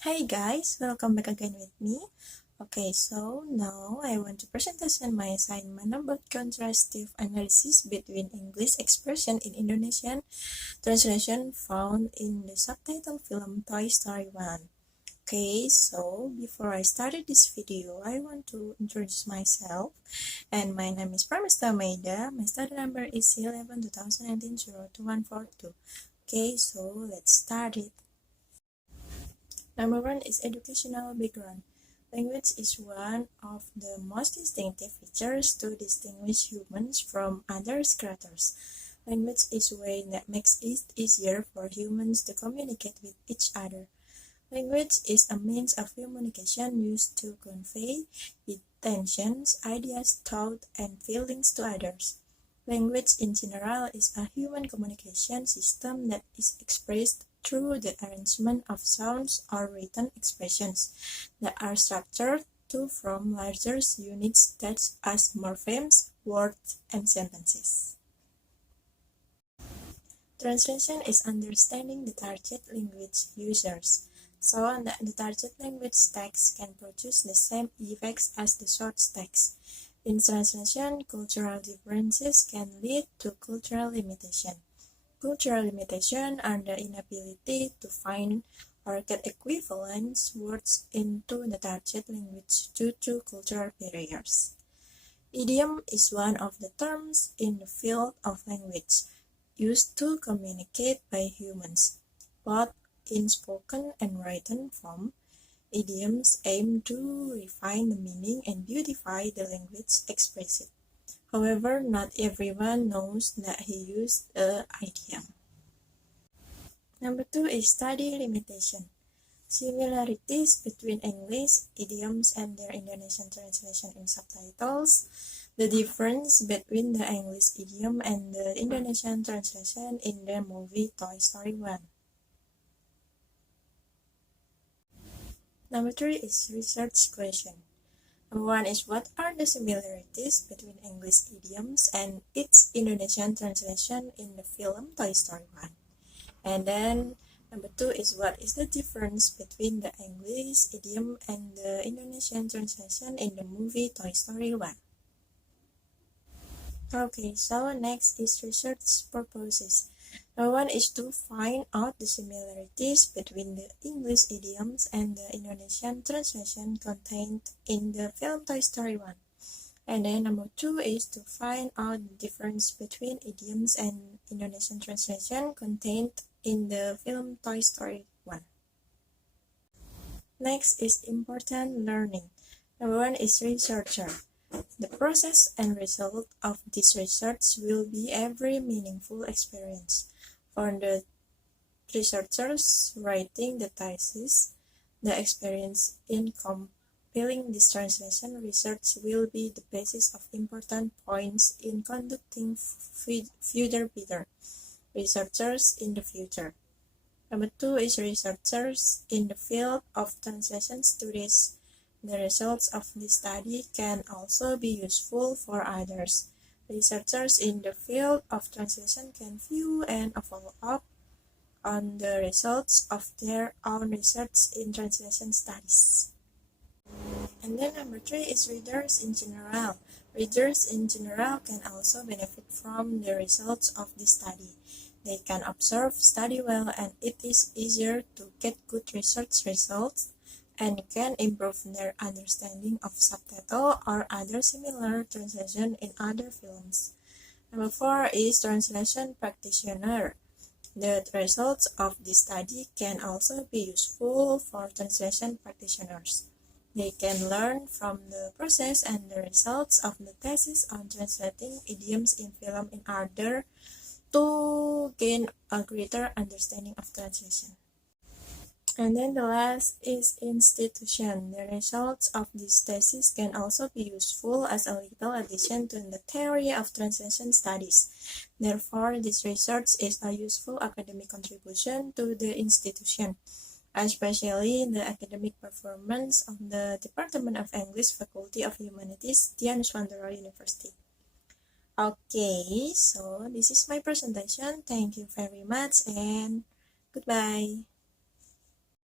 Hi guys, welcome back again with me. Okay, so now I want to present my assignment about contrastive analysis between English expression in Indonesian translation found in the subtitle film Toy Story 1. Okay, so before I started this video, I want to introduce myself. And my name is Pramesta Meida. My study number is C11 2019 02142. Okay, so let's start it. Number 1 is educational background. Language is one of the most distinctive features to distinguish humans from other creatures. Language is a way that makes it easier for humans to communicate with each other. Language is a means of communication used to convey intentions, ideas, thoughts, and feelings to others. Language in general is a human communication system that is expressed through the arrangement of sounds or written expressions that are structured to form larger units such as morphemes, words, and sentences. Translation is understanding the target language users, so that the target language text can produce the same effects as the source text. In translation, cultural differences can lead to cultural limitation. Cultural limitations are the inability to find or get equivalent words into the target language due to cultural barriers. Idiom is one of the terms in the field of language used to communicate by humans, both in spoken and written form. Idioms aim to refine the meaning and beautify the language expressed. However, not everyone knows that he used an idiom. Number 2 is study limitation. Similarities between English idioms and their Indonesian translation in subtitles. The difference between the English idiom and the Indonesian translation in the movie Toy Story 1. Number 3 is research question. Number 1 is what are the similarities between English idioms and its Indonesian translation in the film Toy Story 1? And then number 2 is what is the difference between the English idiom and the Indonesian translation in the movie Toy Story 1? Okay, so next is research purposes. Number 1 is to find out the similarities between the English idioms and the Indonesian translation contained in the film Toy Story 1. And then number 2 is to find out the difference between idioms and Indonesian translation contained in the film Toy Story 1. Next is important learning. Number 1 is researcher. The process and result of this research will be a very meaningful experience. For the researchers writing the thesis, the experience in compiling this translation research will be the basis of important points in conducting future researchers in the future. Number 2 is researchers in the field of translation studies. The results of this study can also be useful for others. Researchers in the field of translation can view and follow up on the results of their own research in translation studies. And then number 3 is readers in general. Readers in general can also benefit from the results of this study. They can observe, study well, and it is easier to get good research results and can improve their understanding of subtitle or other similar translation in other films. Number 4 is translation practitioner. The results of this study can also be useful for translation practitioners. They can learn from the process and the results of the thesis on translating idioms in film in order to gain a greater understanding of translation. And then the last is institution. The results of this thesis can also be useful as a little addition to the theory of translation studies. Therefore, this research is a useful academic contribution to the institution, especially the academic performance of the Department of English Faculty of Humanities, Dianuswantoro University. Okay, so this is my presentation. Thank you very much and goodbye.